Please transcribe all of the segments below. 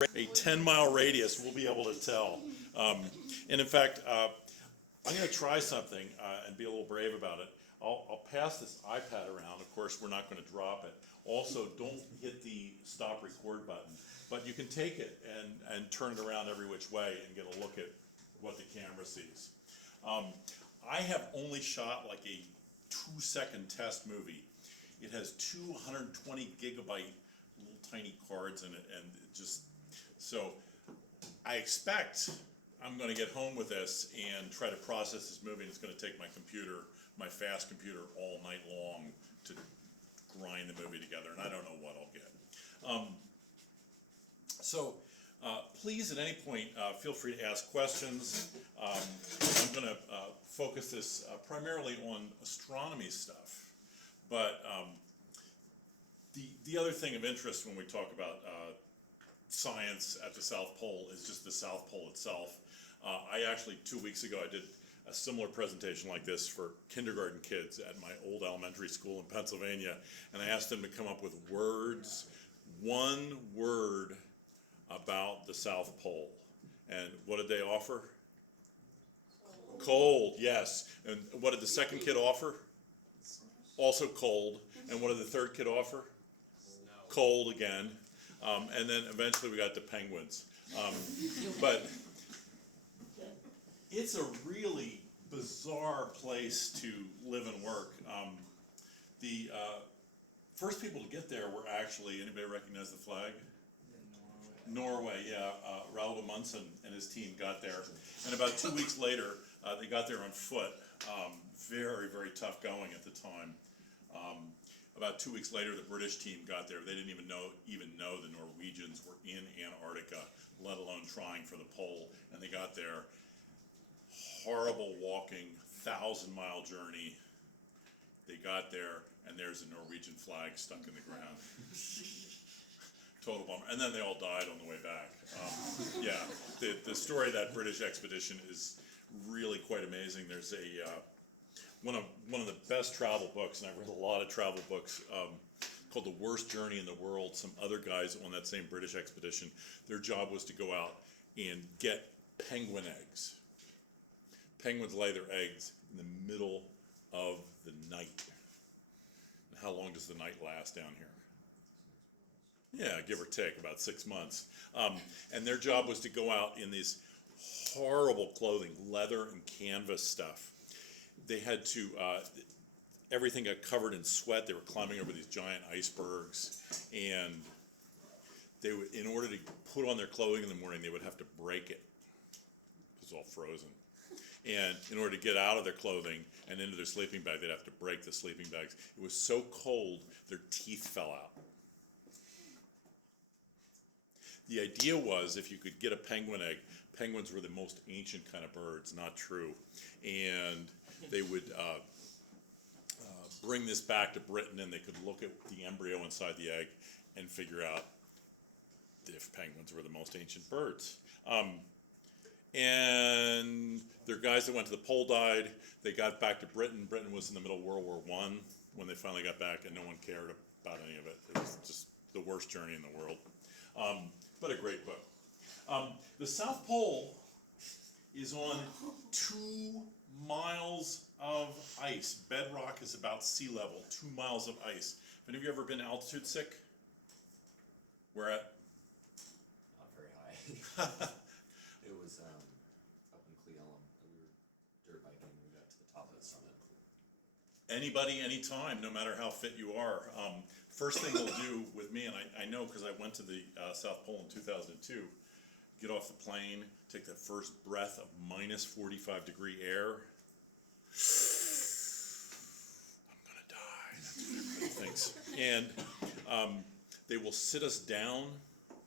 a 10-mile radius, we'll be able to tell. And in fact, I'm going to try something and be a little brave about it. I'll pass this iPad around. Of course, we're not going to drop it. Also, don't hit the stop record button. But you can take it and turn it around every which way and get a look at what the camera sees. I have only shot like a 2-second test movie. It has 220 gigabyte little tiny cards in it, and it just, so I expect I'm going to get home with this and try to process this movie, and it's going to take my computer, my fast computer, all night long to grind the movie together, and I don't know what I'll get. Please, at any point, feel free to ask questions. I'm going to focus this primarily on astronomy stuff, but the other thing of interest when we talk about science at the South Pole is just the South Pole itself. I actually, 2 weeks ago, I did a similar presentation like this for kindergarten kids at my old elementary school in Pennsylvania, and I asked them to come up with words, one word about the South Pole. And what did they offer? Cold. Cold, yes. And what did the second kid offer? Also cold. And what did the third kid offer? Snow. Cold again. And then eventually we got the penguins. But it's a really bizarre place to live and work. The first people to get there were actually, anybody recognize the flag? Norway, yeah. Raoul Amundsen and his team got there. And about 2 weeks later, they got there on foot. Very, very tough going at the time. About 2 weeks later, the British team got there. They didn't even know the Norwegians were in Antarctica, let alone trying for the pole. And they got there. Horrible walking, 1,000-mile journey. They got there, and there's a Norwegian flag stuck in the ground. Total bummer. And then they all died on the way back. Yeah, the story of that British expedition is really quite amazing. There's a one of the best travel books, and I've read a lot of travel books, called The Worst Journey in the World. Some other guys on that same British expedition, their job was to go out and get penguin eggs. Penguins lay their eggs in the middle of the night. And how long does the night last down here? Yeah, give or take, about 6 months. And their job was to go out in these horrible clothing, leather and canvas stuff. They had to, everything got covered in sweat. They were climbing over these giant icebergs. And they would, in order to put on their clothing in the morning, they would have to break it. It was all frozen. And in order to get out of their clothing and into their sleeping bag, they'd have to break the sleeping bags. It was so cold, their teeth fell out. The idea was if you could get a penguin egg, penguins were the most ancient kind of birds, not true. And they would bring this back to Britain, and they could look at the embryo inside the egg and figure out if penguins were the most ancient birds. And their guys that went to the pole died. They got back to Britain. Britain was in the middle of World War I when they finally got back, and no one cared about any of it. It was just the worst journey in the world. But a great book. The South Pole is on 2 miles of ice. Bedrock is about sea level, 2 miles of ice. Have any of you ever been altitude sick? Where at? Not very high. It was up in Cleellum. We were dirt biking and we got to the top of the summit. Anybody, anytime, no matter how fit you are. First thing they'll do with me, and I know because I went to the South Pole in 2002, get off the plane, take that first breath of minus 45 degree air. I'm going to die. That's what everybody thinks. And they will sit us down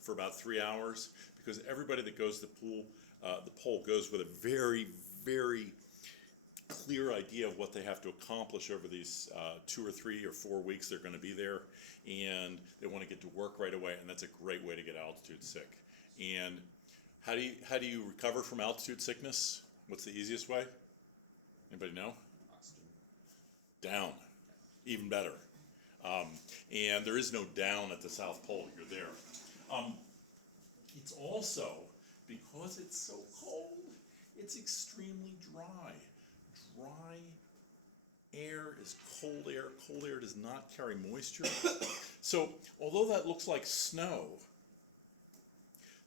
for about 3 hours because everybody that goes to the pole goes with a very, very clear idea of what they have to accomplish over these 2 or 3 or 4 weeks they're going to be there, and they want to get to work right away, and that's a great way to get altitude sick. And how do you recover from altitude sickness? What's the easiest way? Anybody know? Oxygen. Down. Even better. And there is no down at the South Pole. You're there. also, because it's so cold, it's extremely dry. Dry air is cold air. Cold air does not carry moisture. So, although that looks like snow,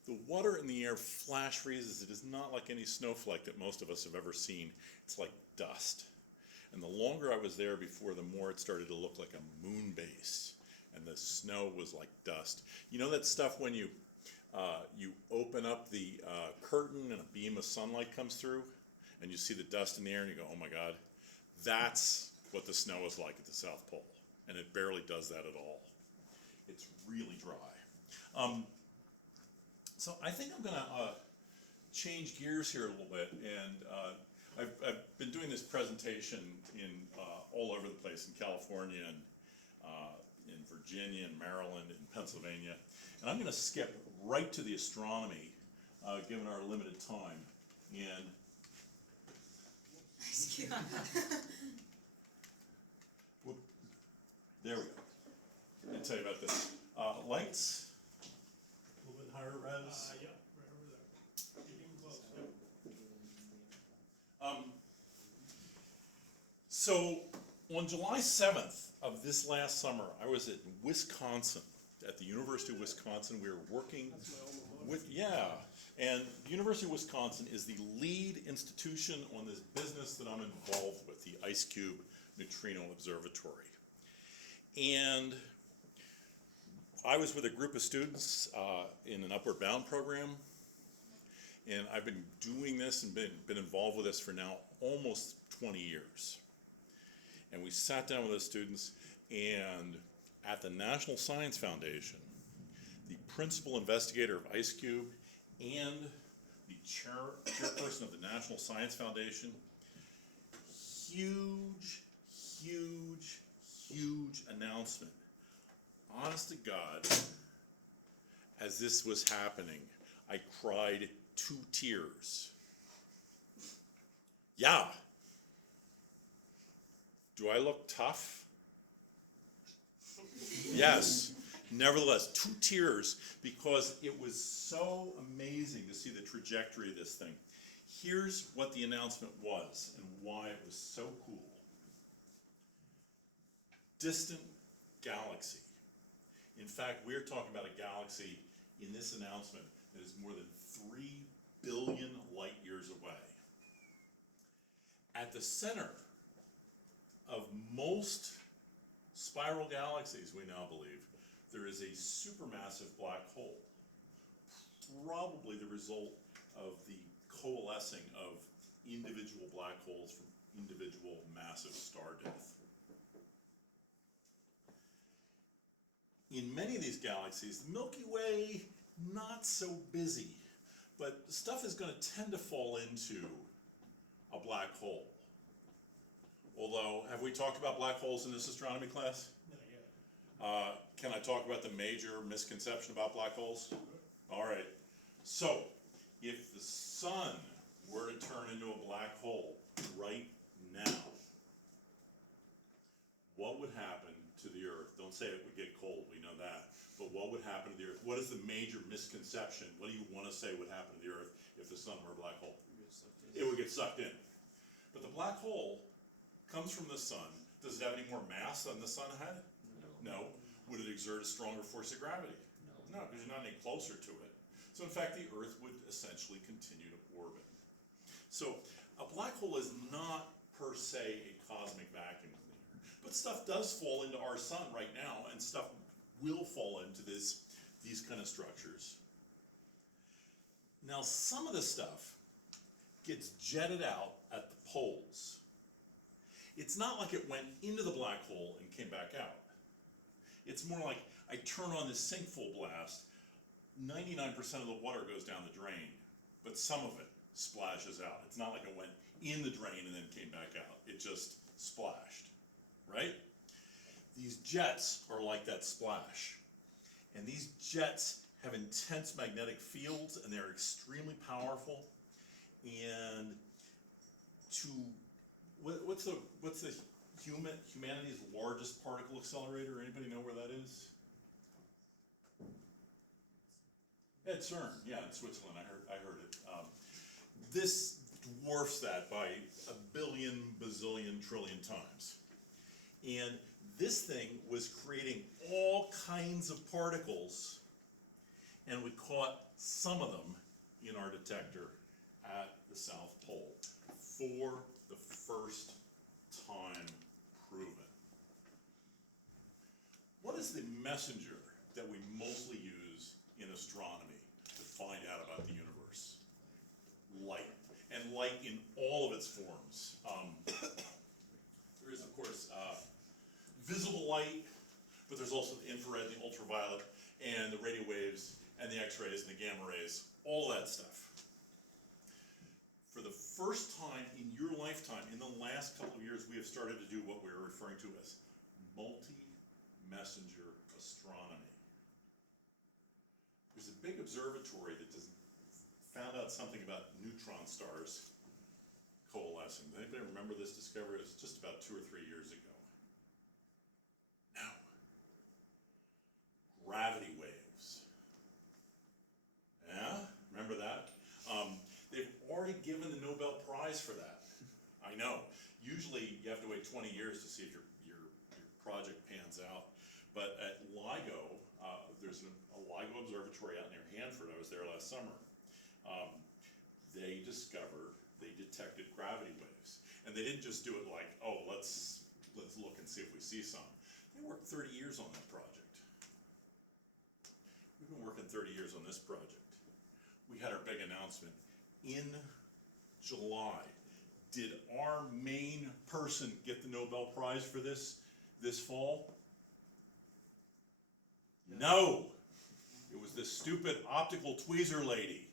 the water in the air flash freezes. It is not like any snowflake that most of us have ever seen. It's like dust. And the longer I was there before, the more it started to look like a moon base. And the snow was like dust. You know that stuff when you open up the curtain and a beam of sunlight comes through? And you see the dust in the air and you go, oh my God. That's what the snow is like at the South Pole. And it barely does that at all. It's really dry. So I think I'm going to change gears here a little bit. And I've been doing this presentation in all over the place, in California and in Virginia and Maryland and Pennsylvania. And I'm going to skip right to the astronomy, given our limited time. And whoop, there we go. Let me tell you about this. Lights, a little bit higher res. Yeah, right over there. Getting close, So on July 7th of this last summer, I was at Wisconsin, at the University of Wisconsin. We were working with, and the University of Wisconsin is the lead institution on this business that I'm involved with, the IceCube Neutrino Observatory. And I was with a group of students in an Upward Bound program, and I've been doing this and been involved with this for now almost 20 years. And we sat down with those students, and at the National Science Foundation, the principal investigator of IceCube and the chairperson of the National Science Foundation, huge announcement. Honest to God, as this was happening, I cried 2 tears. Yeah. Do I look tough? Yes. Nevertheless, 2 tears, because it was so amazing to see the trajectory of this thing. Here's what the announcement was and why it was so cool. Distant galaxy. In fact, we're talking about a galaxy in this announcement that is more than 3 billion light years away. At the center of most spiral galaxies, we now believe, there is a supermassive black hole, probably the result of the coalescing of individual black holes from individual massive star death. In many of these galaxies, the Milky Way, not so busy, but stuff is going to tend to fall into a black hole. Although, have we talked about black holes in this astronomy class? Not yet. Can I talk about the major misconception about black holes? All right. So, if the sun were to turn into a black hole right now, what would happen to the Earth? Don't say it would get cold, we know that. But what would happen to the Earth? What is the major misconception? What do you want to say would happen to the Earth if the sun were a black hole? It would get sucked in. But the black hole comes from the sun. Does it have any more mass than the sun had? No. Would it exert a stronger force of gravity? No, because you're not any closer to it. So in fact, the Earth would essentially continue to orbit. So a black hole is not per se a cosmic vacuum cleaner. But stuff does fall into our sun right now, and stuff will fall into these kind of structures. Now, some of the stuff gets jetted out at the poles. It's not like it went into the black hole and came back out. It's more like I turn on this sink full blast, 99% of the water goes down the drain, but some of it splashes out. It's not like it went in the drain and then came back out. It just splashed, right? These jets are like that splash. And these jets have intense magnetic fields, and they're extremely powerful. And what's the humanity's largest particle accelerator? Anybody know where that is? At CERN, yeah, in Switzerland, I heard it. This dwarfs that by a billion, bazillion, trillion times. And this thing was creating all kinds of particles, and we caught some of them in our detector at the South Pole for the first time proven. What is the messenger that we mostly use in astronomy to find out about the universe? Light. And light in all of its forms. There is, of course, visible light, but there's also the infrared, the ultraviolet, and the radio waves, and the X-rays, and the gamma rays, all that stuff. For the first time in your lifetime, in the last couple of years, we have started to do what we're referring to as multi-messenger astronomy. There's a big observatory that found out something about neutron stars coalescing. Does anybody remember this discovery? It was just about 2 or 3 years ago. Now, gravity waves. Yeah, remember that? They've already given the Nobel Prize for that. I know. Usually you have to wait 20 years to see if your project pans out. But at LIGO, there's a LIGO observatory out near Hanford. I was there last summer. They detected gravity waves. And they didn't just do it like, oh, let's look and see if we see some. They worked 30 years on that project. We've been working 30 years on this project. We had our big announcement in July. Did our main person get the Nobel Prize for this fall? No! It was this stupid optical tweezer lady.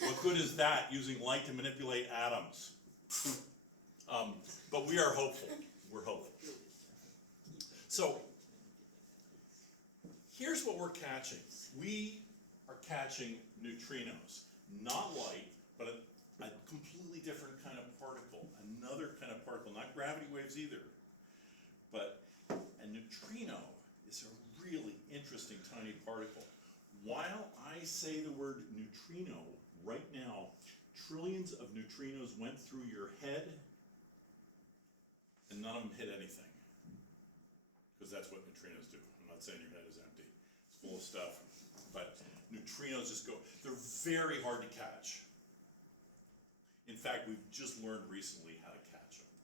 What good is that, using light to manipulate atoms? But we are hopeful. We're hopeful. So, here's what we're catching. We are catching neutrinos. Not light, but a completely different kind of particle. Another kind of particle. Not gravity waves either. But a neutrino is a really interesting tiny particle. While I say the word neutrino, right now, trillions of neutrinos went through your head, and none of them hit anything. Because that's what neutrinos do. I'm not saying your head is empty. It's full of stuff. But neutrinos just go, they're very hard to catch. In fact, we've just learned recently how to catch them.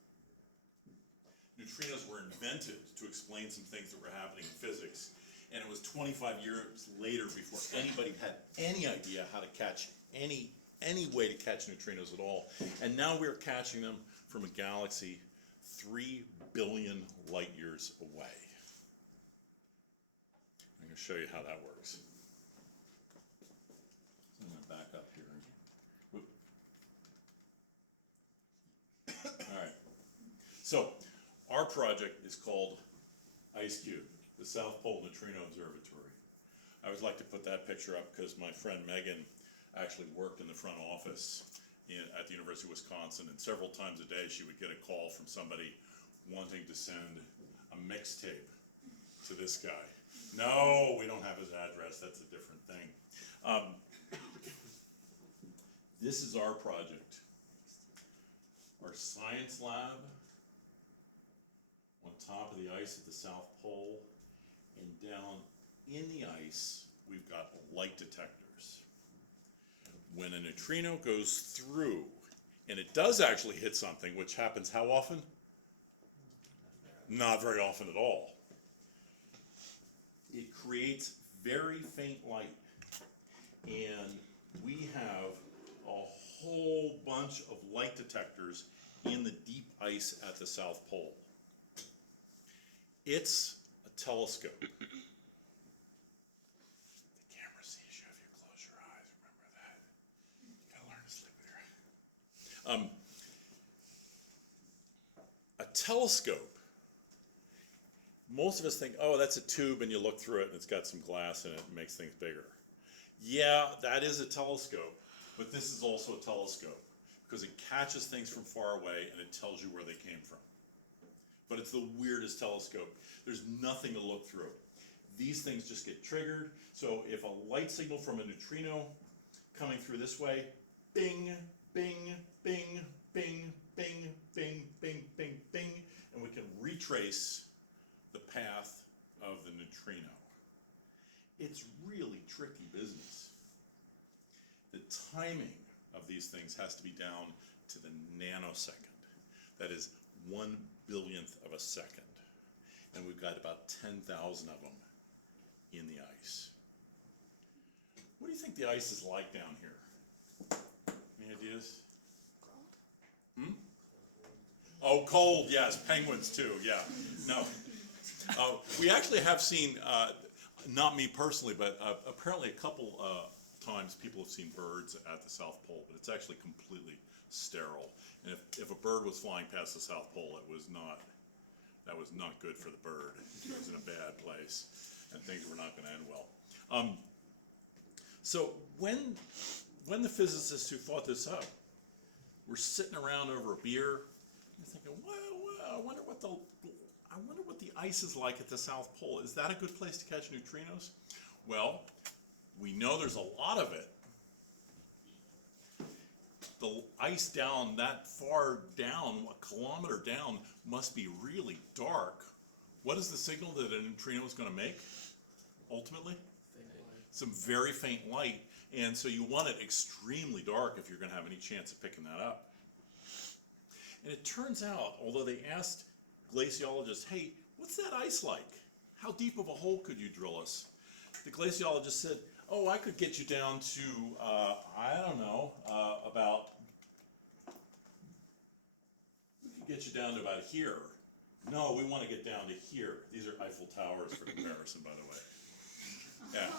Neutrinos were invented to explain some things that were happening in physics, and it was 25 years later before anybody had any idea how to catch any way to catch neutrinos at all. And now we're catching them from a galaxy 3 billion light years away. I'm going to show you how that works. So I'm going to back up here. All right. So our project is called IceCube, the South Pole Neutrino Observatory. I always like to put that picture up because my friend Megan actually worked in the front office at the University of Wisconsin, and several times a day she would get a call from somebody wanting to send a mixtape to this guy. No, we don't have his address, that's a different thing. This is our project. Our science lab on top of the ice at the South Pole, and down in the ice we've got light detectors. When a neutrino goes through, and it does actually hit something, which happens how often? Not very often at all. It creates very faint light, and we have a whole bunch of light detectors in the deep ice at the South Pole. It's a telescope. The camera sees you if you close your eyes, remember that. You gotta learn to sleep with your eyes. A telescope. Most of us think, oh, that's a tube and you look through it and it's got some glass in it and makes things bigger. Yeah, that is a telescope, but this is also a telescope because it catches things from far away and it tells you where they came from. But it's the weirdest telescope. There's nothing to look through. these things just get triggered. So if a light signal from a neutrino coming through this way, bing, bing, bing, bing, bing, bing, bing, bing, bing, and we can retrace the path of the neutrino. It's really tricky business. The timing of these things has to be down to the nanosecond. That is 1/1000th of a second. And we've got about 10,000 of them in the ice. What do you think the ice is like down here? Any ideas? Oh, cold, yes. Penguins too, yeah. No. We actually have seen, not me personally, but apparently a couple times people have seen birds at the South Pole, but it's actually completely sterile. And if a bird was flying past the South Pole, that was not good for the bird. It was in a bad place, and things were not going to end well. So when the physicists who thought this up were sitting around over a beer, they're thinking, well, I wonder what the ice is like at the South Pole. Is that a good place to catch neutrinos? Well, we know there's a lot of it. The ice down that far down, a kilometer down, must be really dark. What is the signal that a neutrino is going to make, ultimately? Some very faint light, and so you want it extremely dark if you're going to have any chance of picking that up. And it turns out, although they asked glaciologists, hey, what's that ice like? How deep of a hole could you drill us? The glaciologist said, oh, I could get you down to, I don't know, we could get you down to about here. No, we want to get down to here. These are Eiffel Towers for comparison, by the way. Yeah.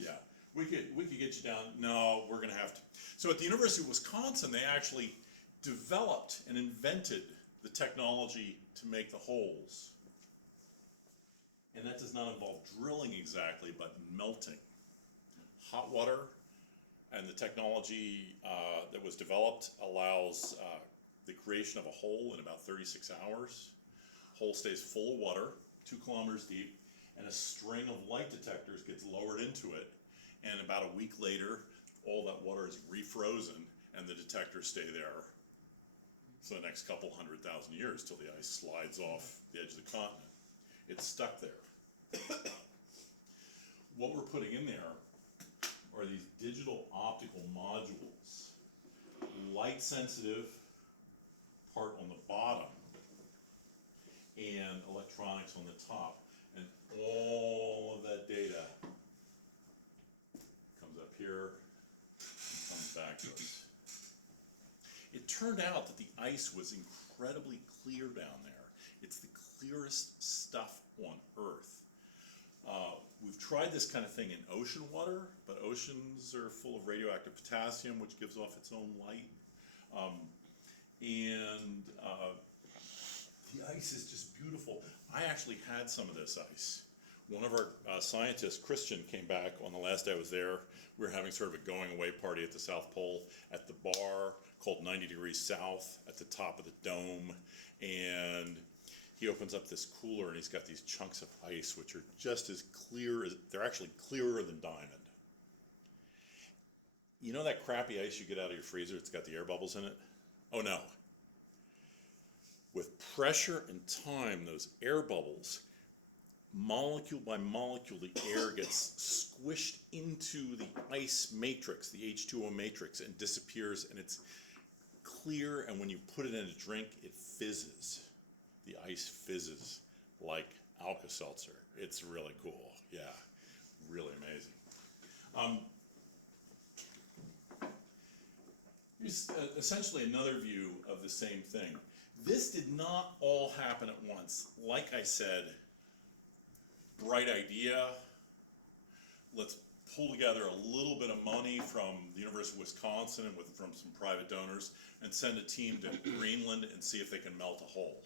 Yeah. We could get you down. No, we're going to have to. So at the University of Wisconsin, they actually developed and invented the technology to make the holes. And that does not involve drilling exactly, but melting. Hot water and the technology that was developed allows the creation of a hole in about 36 hours. Hole stays full of water, 2 kilometers deep, and a string of light detectors gets lowered into it. And about a week later, all that water is refrozen, and the detectors stay there for the next couple 100,000 years till the ice slides off the edge of the continent. It's stuck there. What we're putting in there are these digital optical modules, light sensitive part on the bottom and electronics on the top, and all of that data comes up here and comes back to us. It turned out that the ice was incredibly clear down there. It's the clearest stuff on Earth. We've tried this kind of thing in ocean water, but oceans are full of radioactive potassium, which gives off its own light. The ice is just beautiful. I actually had some of this ice. One of our scientists, Christian, came back on the last day I was there. We were having sort of a going away party at the South Pole at the bar called 90 Degrees South at the top of the dome. And he opens up this cooler and he's got these chunks of ice which are just as clear as, they're actually clearer than diamond. You know that crappy ice you get out of your freezer? It's got the air bubbles in it? Oh no. With pressure and time, those air bubbles, molecule by molecule, the air gets squished into the ice matrix, the H2O matrix, and disappears, and it's clear, and when you put it in a drink, it fizzes. The ice fizzes like Alka-Seltzer. It's really cool. Yeah, really amazing. Here's essentially another view of the same thing. This did not all happen at once. Like I said, bright idea. Let's pull together a little bit of money from the University of Wisconsin and from some private donors and send a team to Greenland and see if they can melt a hole.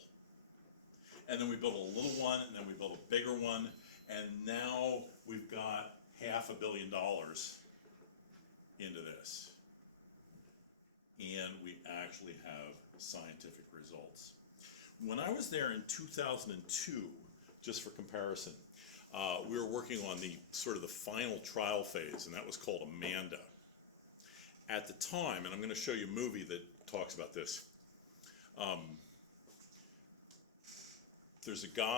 And then we built a little one, and then we built a bigger one, and now we've got $500 million into this. And we actually have scientific results. When I was there in 2002, just for comparison, we were working on the sort of the final trial phase, and that was called Amanda. At the time, and I'm going to show you a movie that talks about this, there's a guy